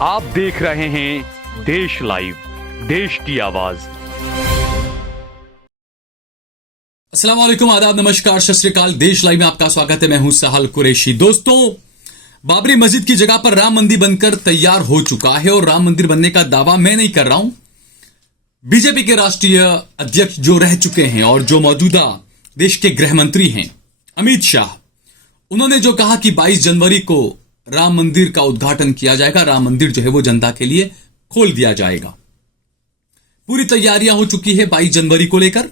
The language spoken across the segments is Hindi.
आप देख रहे हैं देश लाइव, देश की आवाज। अस्सलाम वालेकुम, आदाब, नमस्कार, सत श्री अकाल। देश लाइव में आपका स्वागत है। मैं हूं साहल कुरैशी। दोस्तों, बाबरी मस्जिद की जगह पर राम मंदिर बनकर तैयार हो चुका है और राम मंदिर बनने का दावा मैं नहीं कर रहा हूं। बीजेपी के राष्ट्रीय अध्यक्ष जो रह चुके हैं और जो मौजूदा देश के गृह मंत्री हैं अमित शाह, उन्होंने जो कहा कि 22 जनवरी को राम मंदिर का उद्घाटन किया जाएगा, राम मंदिर जो है वो जनता के लिए खोल दिया जाएगा। पूरी तैयारियां हो चुकी है 22 जनवरी को लेकर।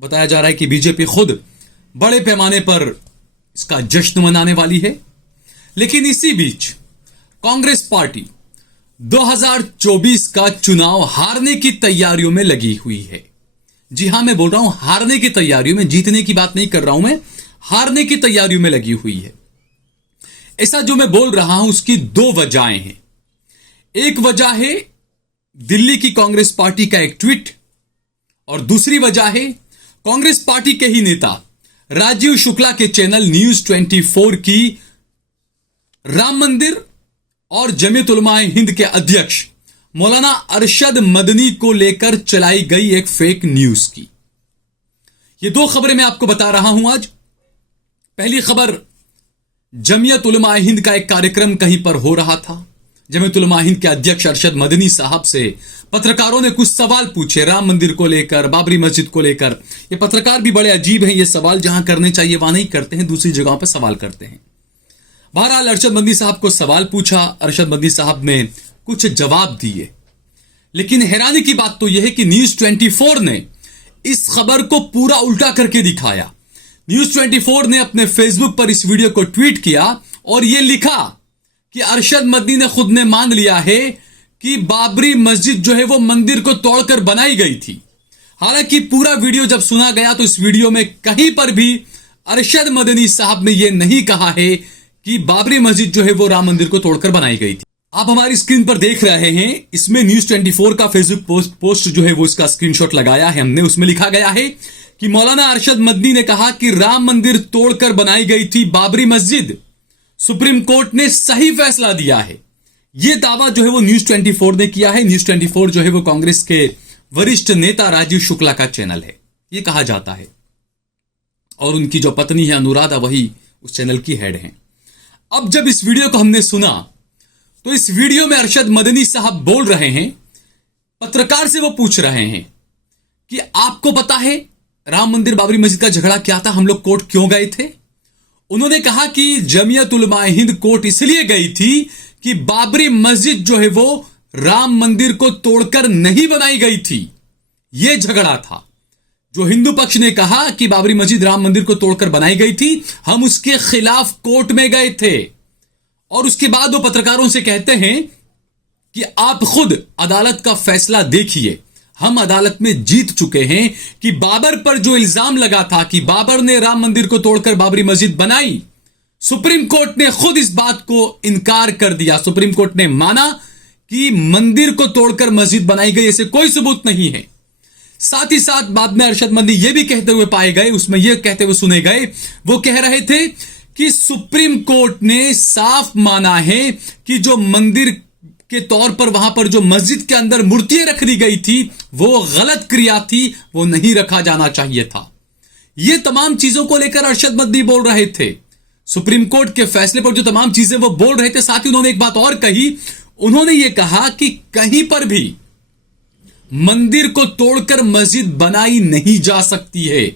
बताया जा रहा है कि बीजेपी खुद बड़े पैमाने पर इसका जश्न मनाने वाली है। लेकिन इसी बीच कांग्रेस पार्टी 2024 का चुनाव हारने की तैयारियों में लगी हुई है। जी हां, मैं बोल रहा हूं हारने की तैयारियों में, जीतने की बात नहीं कर रहा हूं मैं, हारने की तैयारियों में लगी हुई है। ऐसा जो मैं बोल रहा हूं उसकी दो वजहें हैं। एक वजह है दिल्ली की कांग्रेस पार्टी का एक ट्वीट और दूसरी वजह है कांग्रेस पार्टी के ही नेता राजीव शुक्ला के चैनल न्यूज 24 की राम मंदिर और जमीयत उलमाए हिंद के अध्यक्ष मौलाना अरशद मदनी को लेकर चलाई गई एक फेक न्यूज की। ये दो खबरें मैं आपको बता रहा हूं आज। पहली खबर, जमीयत उलमाए हिंद का एक कार्यक्रम कहीं पर हो रहा था। जमीयत उलमाए हिंद के अध्यक्ष अरशद मदनी साहब से पत्रकारों ने कुछ सवाल पूछे राम मंदिर को लेकर, बाबरी मस्जिद को लेकर। ये पत्रकार भी बड़े अजीब हैं, ये सवाल जहां करने चाहिए वहां नहीं करते हैं, दूसरी जगहों पर सवाल करते हैं। बहरहाल अरशद मदनी साहब को सवाल पूछा, अरशद मदनी साहब ने कुछ जवाब दिए। लेकिन हैरानी की बात तो यह है कि न्यूज 24 ने इस खबर को पूरा उल्टा करके दिखाया। न्यूज 24 ने अपने फेसबुक पर इस वीडियो को ट्वीट किया और यह लिखा कि अरशद मदनी ने खुद ने मान लिया है कि बाबरी मस्जिद जो है वो मंदिर को तोड़कर बनाई गई थी। हालांकि पूरा वीडियो जब सुना गया तो इस वीडियो में कहीं पर भी अरशद मदनी साहब ने यह नहीं कहा है कि बाबरी मस्जिद जो है वो राम मंदिर को तोड़कर बनाई गई थी। आप हमारी स्क्रीन पर देख रहे हैं, इसमें न्यूज 24 का फेसबुक पोस्ट जो है वो इसका स्क्रीनशॉट लगाया है हमने। उसमें लिखा गया है कि मौलाना अरशद मदनी ने कहा कि राम मंदिर तोड़कर बनाई गई थी बाबरी मस्जिद, सुप्रीम कोर्ट ने सही फैसला दिया है। यह दावा जो है वो न्यूज 24 ने किया है। न्यूज 24 जो है वो कांग्रेस के वरिष्ठ नेता राजीव शुक्ला का चैनल है, यह कहा जाता है। और उनकी जो पत्नी है अनुराधा, वही उस चैनल की हेड है। अब जब इस वीडियो को हमने सुना तो इस वीडियो में अरशद मदनी साहब बोल रहे हैं, पत्रकार से वो पूछ रहे हैं कि आपको पता है राम मंदिर बाबरी मस्जिद का झगड़ा क्या था, हम लोग कोर्ट क्यों गए थे? उन्होंने कहा कि जमीयत उलमाए हिंद कोर्ट इसलिए गई थी कि बाबरी मस्जिद जो है वो राम मंदिर को तोड़कर नहीं बनाई गई थी, यह झगड़ा था। जो हिंदू पक्ष ने कहा कि बाबरी मस्जिद राम मंदिर को तोड़कर बनाई गई थी, हम उसके खिलाफ कोर्ट में गए थे। और उसके बाद वो पत्रकारों से कहते हैं कि आप खुद अदालत का फैसला देखिए, हम अदालत में जीत चुके हैं कि बाबर पर जो इल्जाम लगा था कि बाबर ने राम मंदिर को तोड़कर बाबरी मस्जिद बनाई, सुप्रीम कोर्ट ने खुद इस बात को इनकार कर दिया। सुप्रीम कोर्ट ने माना कि मंदिर को तोड़कर मस्जिद बनाई गई, ऐसे कोई सबूत नहीं है। साथ ही साथ बाद में अरशद मदनी ये भी कहते हुए पाए गए, उसमें यह कहते हुए सुने गए, वो कह रहे थे कि सुप्रीम कोर्ट ने साफ माना है कि जो मंदिर के तौर पर वहां पर जो मस्जिद के अंदर मूर्तियां रख दी गई थी वो गलत क्रिया थी, वो नहीं रखा जाना चाहिए था। ये तमाम चीजों को लेकर अरशद मदनी बोल रहे थे। सुप्रीम कोर्ट के फैसले पर जो तमाम चीजें वो बोल रहे थे, साथ ही उन्होंने एक बात और कही। उन्होंने ये कहा कि कहीं पर भी मंदिर को तोड़कर मस्जिद बनाई नहीं जा सकती है,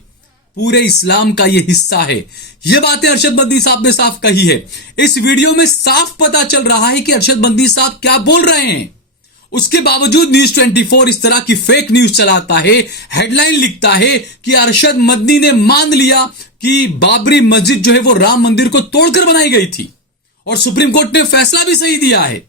पूरे इस्लाम का यह हिस्सा है। यह बातें अरशद मदनी साहब ने साफ कही है। इस वीडियो में साफ पता चल रहा है कि अरशद मदनी साहब क्या बोल रहे हैं। उसके बावजूद न्यूज 24 इस तरह की फेक न्यूज चलाता है, हेडलाइन लिखता है कि अरशद मदनी ने मान लिया कि बाबरी मस्जिद जो है वो राम मंदिर को तोड़कर बनाई गई थी और सुप्रीम कोर्ट ने फैसला भी सही दिया है।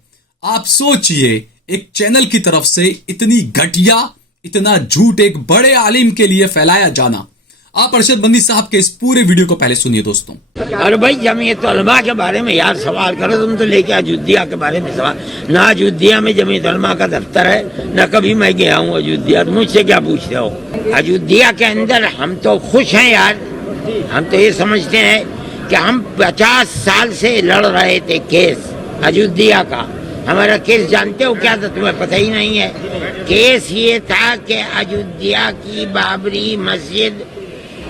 आप सोचिए, एक चैनल की तरफ से इतनी घटिया, इतना झूठ एक बड़े आलिम के लिए फैलाया जाना। आप अरशद मदनी साहब के इस पूरे वीडियो को पहले सुनिए दोस्तों। अरे भाई, जमीयत उलमा के बारे में यार सवाल करो, तुम तो लेके अयोध्या के बारे में सवाल। ना अयोध्या में जमीयत उलमा का दफ्तर है, ना कभी मैं गया हूँ अयोध्या, मुझसे क्या पूछते हो? अयोध्या के अंदर हम तो खुश हैं यार, हम तो ये समझते हैं कि हम 50 साल से लड़ रहे थे केस अयोध्या का, हमारा केस जानते हो क्या था? तुम्हें पता ही नहीं है। केस ये था कि अयोध्या की बाबरी मस्जिद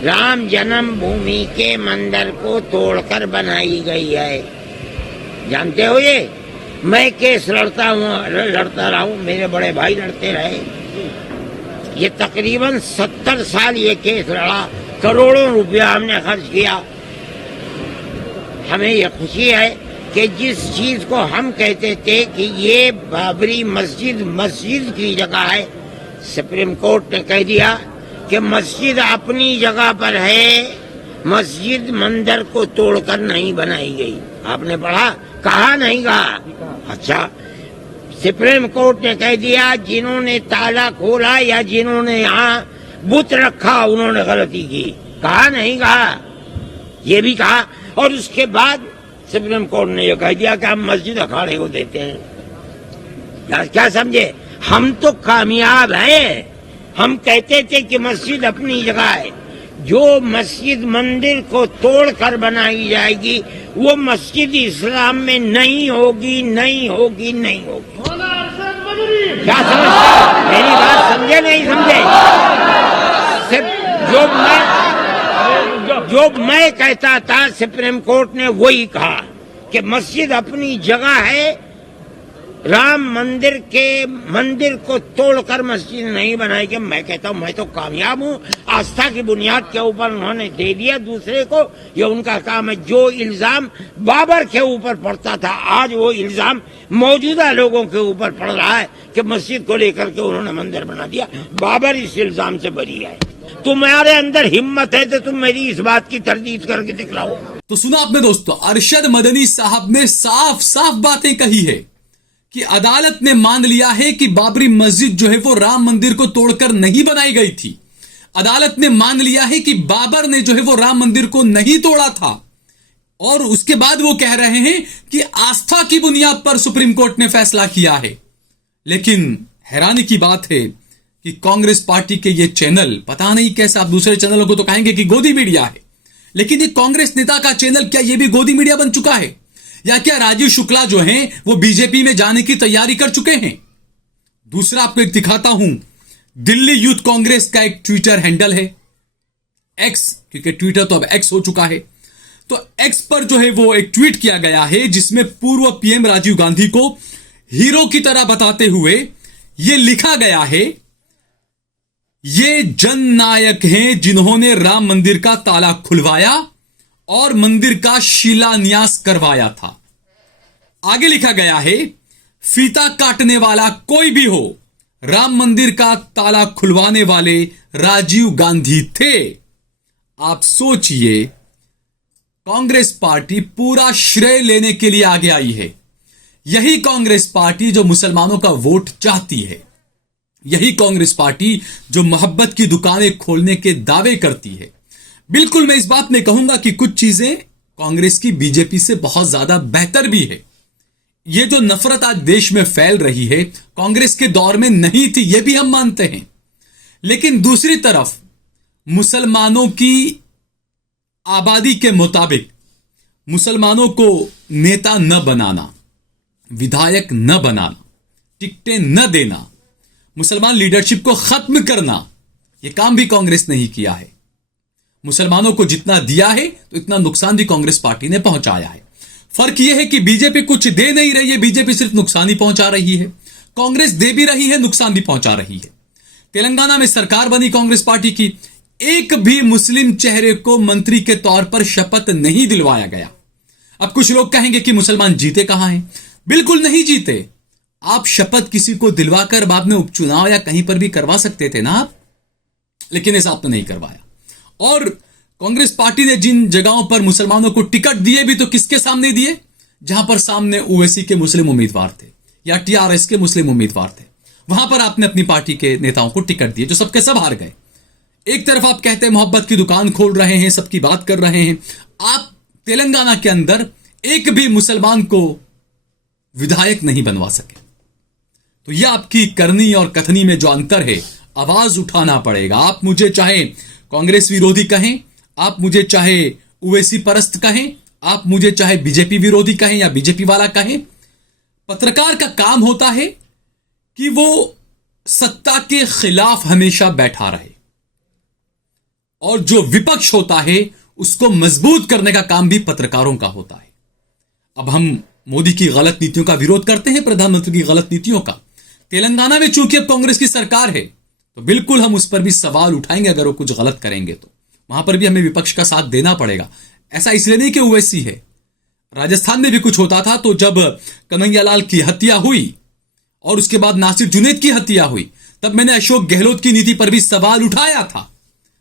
राम जन्मभूमि के मंदिर को तोड़कर बनाई गई है। जानते हो ये? मैं केस लड़ता रहा हूँ, मेरे बड़े भाई लड़ते रहे। ये तकरीबन 70 साल ये केस लड़ा, करोड़ों रुपया हमने खर्च किया। हमें ये खुशी है कि जिस चीज को हम कहते थे कि ये बाबरी मस्जिद की जगह है, सुप्रीम कोर्ट ने कह दिया कि मस्जिद अपनी जगह पर है, मस्जिद मंदिर को तोड़कर नहीं बनाई गई। आपने पढ़ा? कहा नहीं कहा? अच्छा, सुप्रीम कोर्ट ने कह दिया जिन्होंने ताला खोला या जिन्होंने यहाँ बुत रखा उन्होंने गलती की। कहा नहीं कहा? ये भी कहा। और उसके बाद सुप्रीम कोर्ट ने यह कह दिया कि हम मस्जिद अखाड़े को देते हैं। क्या समझे? हम तो कामयाब हैं। हम कहते थे कि मस्जिद अपनी जगह है। जो मस्जिद मंदिर को तोड़कर बनाई जाएगी वो मस्जिद इस्लाम में नहीं होगी, नहीं होगी, नहीं होगी। क्या समझते? मेरी बात समझे नहीं समझे? सिर्फ जो मैं कहता था सुप्रीम कोर्ट ने वही कहा कि मस्जिद अपनी जगह है, राम मंदिर को तोड़कर मस्जिद नहीं बनाएगी। मैं कहता हूँ मैं तो कामयाब हूँ। आस्था की बुनियाद के ऊपर उन्होंने दे दिया दूसरे को, ये उनका काम है। जो इल्जाम बाबर के ऊपर पड़ता था आज वो इल्जाम मौजूदा लोगों के ऊपर पड़ रहा है कि मस्जिद को लेकर के उन्होंने मंदिर बना दिया। बाबर इस इल्जाम से बरी है। तुम्हारे अंदर हिम्मत है तो तुम मेरी इस बात की तरदीद करके दिखलाओ। तो सुना आपने दोस्तों, अरशद मदनी साहब ने साफ साफ बातें कही है कि अदालत ने मान लिया है कि बाबरी मस्जिद जो है वो राम मंदिर को तोड़कर नहीं बनाई गई थी। अदालत ने मान लिया है कि बाबर ने जो है वो राम मंदिर को नहीं तोड़ा था। और उसके बाद वो कह रहे हैं कि आस्था की बुनियाद पर सुप्रीम कोर्ट ने फैसला किया है। लेकिन हैरानी की बात है कि कांग्रेस पार्टी के ये चैनल, पता नहीं कैसे, आप दूसरे चैनलों को तो कहेंगे कि गोदी मीडिया है, लेकिन ये कांग्रेस नेता का चैनल, क्या ये भी गोदी मीडिया बन चुका है? या क्या राजीव शुक्ला जो हैं वो बीजेपी में जाने की तैयारी कर चुके हैं? दूसरा आपको एक दिखाता हूं, दिल्ली यूथ कांग्रेस का एक ट्विटर हैंडल है, एक्स, क्योंकि ट्विटर तो अब एक्स हो चुका है। तो एक्स पर जो है वो एक ट्वीट किया गया है जिसमें पूर्व पीएम राजीव गांधी को हीरो की तरह बताते हुए यह लिखा गया है, ये जननायक हैं जिन्होंने राम मंदिर का ताला खुलवाया और मंदिर का शिलान्यास करवाया था। आगे लिखा गया है, फीता काटने वाला कोई भी हो, राम मंदिर का ताला खुलवाने वाले राजीव गांधी थे। आप सोचिए, कांग्रेस पार्टी पूरा श्रेय लेने के लिए आगे आई है। यही कांग्रेस पार्टी जो मुसलमानों का वोट चाहती है, यही कांग्रेस पार्टी जो मोहब्बत की दुकानें खोलने के दावे करती है। बिल्कुल मैं इस बात में कहूंगा कि कुछ चीजें कांग्रेस की बीजेपी से बहुत ज्यादा बेहतर भी है। ये जो नफरत आज देश में फैल रही है, कांग्रेस के दौर में नहीं थी, ये भी हम मानते हैं। लेकिन दूसरी तरफ मुसलमानों की आबादी के मुताबिक मुसलमानों को नेता न बनाना, विधायक न बनाना, टिकटें न देना, मुसलमान लीडरशिप को खत्म करना, यह काम भी कांग्रेस ने ही किया है। मुसलमानों को जितना दिया है तो इतना नुकसान भी कांग्रेस पार्टी ने पहुंचाया है। फर्क यह है कि बीजेपी कुछ दे नहीं रही है, बीजेपी सिर्फ नुकसान ही पहुंचा रही है। कांग्रेस दे भी रही है, नुकसान भी पहुंचा रही है। तेलंगाना में सरकार बनी कांग्रेस पार्टी की, एक भी मुस्लिम चेहरे को मंत्री के तौर पर शपथ नहीं दिलवाया गया। अब कुछ लोग कहेंगे कि मुसलमान जीते कहां हैं? बिल्कुल नहीं जीते। आप शपथ किसी को दिलवाकर बाद में उपचुनाव या कहीं पर भी करवा सकते थे ना आप, लेकिन ऐसा आपने नहीं करवाया। और कांग्रेस पार्टी ने जिन जगहों पर मुसलमानों को टिकट दिए भी तो किसके सामने दिए? जहां पर सामने ओवैसी के मुस्लिम उम्मीदवार थे या टीआरएस के मुस्लिम उम्मीदवार थे, वहां पर आपने अपनी पार्टी के नेताओं को टिकट दिए जो सबके सब हार गए। एक तरफ आप कहते हैं मोहब्बत की दुकान खोल रहे हैं, सबकी बात कर रहे हैं, आप तेलंगाना के अंदर एक भी मुसलमान को विधायक नहीं बनवा सके। तो यह आपकी करनी और कथनी में जो अंतर है, आवाज उठाना पड़ेगा। आप मुझे चाहे कांग्रेस विरोधी कहें, आप मुझे चाहे ओवैसी परस्त कहें, आप मुझे चाहे बीजेपी विरोधी कहें या बीजेपी वाला कहें, पत्रकार का काम होता है कि वो सत्ता के खिलाफ हमेशा बैठा रहे और जो विपक्ष होता है उसको मजबूत करने का काम भी पत्रकारों का होता है। अब हम मोदी की गलत नीतियों का विरोध करते हैं, प्रधानमंत्री की गलत नीतियों का। तेलंगाना में चूंकि अब कांग्रेस की सरकार है तो बिल्कुल हम उस पर भी सवाल उठाएंगे अगर वो कुछ गलत करेंगे तो वहां पर भी हमें विपक्ष का साथ देना पड़ेगा। ऐसा इसलिए नहीं कि ओवैसी है, राजस्थान में भी कुछ होता था। तो जब कन्हैयालाल की हत्या हुई और उसके बाद नासिर जुनैद की हत्या हुई तब मैंने अशोक गहलोत की नीति पर भी सवाल उठाया था।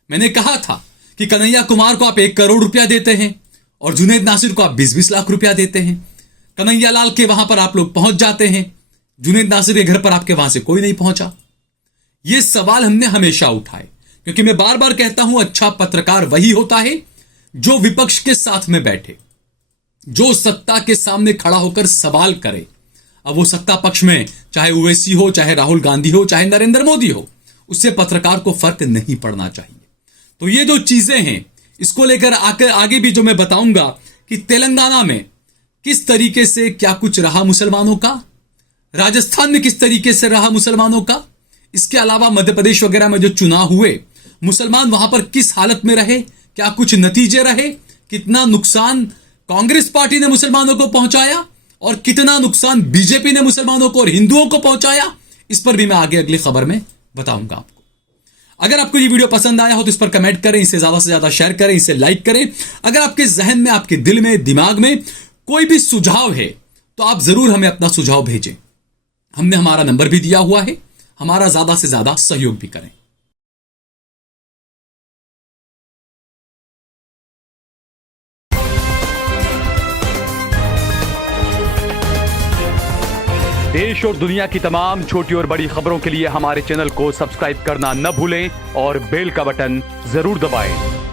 मैंने कहा था कि कन्हैया कुमार को आप 1 करोड़ रुपया देते हैं और जुनैद नासिर को आप 20-20 लाख रुपया देते हैं। कन्हैयालाल के वहां पर आप लोग पहुंच जाते हैं, जुनैद नासिर के घर पर आपके वहां से कोई नहीं पहुंचा। ये सवाल हमने हमेशा उठाए क्योंकि मैं बार बार कहता हूं अच्छा पत्रकार वही होता है जो विपक्ष के साथ में बैठे, जो सत्ता के सामने खड़ा होकर सवाल करे। अब वो सत्ता पक्ष में चाहे ओवैसी हो, चाहे राहुल गांधी हो, चाहे नरेंद्र मोदी हो, उससे पत्रकार को फर्क नहीं पड़ना चाहिए। तो ये जो चीजें हैं इसको लेकर आगे भी जो मैं बताऊंगा कि तेलंगाना में किस तरीके से क्या कुछ रहा मुसलमानों का, राजस्थान में किस तरीके से रहा मुसलमानों का, इसके अलावा मध्य प्रदेश वगैरह में जो चुनाव हुए मुसलमान वहां पर किस हालत में रहे, क्या कुछ नतीजे रहे, कितना नुकसान कांग्रेस पार्टी ने मुसलमानों को पहुंचाया और कितना नुकसान बीजेपी ने मुसलमानों को और हिंदुओं को पहुंचाया, इस पर भी मैं आगे अगली खबर में बताऊंगा आपको। अगर आपको ये वीडियो पसंद आया हो तो इस पर कमेंट करें, इसे ज्यादा से ज्यादा शेयर करें, इसे लाइक करें। अगर आपके जहन में, आपके दिल में, दिमाग में कोई भी सुझाव है तो आप जरूर हमें अपना सुझाव भेजें। हमने हमारा नंबर भी दिया हुआ है, हमारा ज्यादा से ज्यादा सहयोग भी करें। देश और दुनिया की तमाम छोटी और बड़ी खबरों के लिए हमारे चैनल को सब्सक्राइब करना न भूलें और बेल का बटन जरूर दबाएं।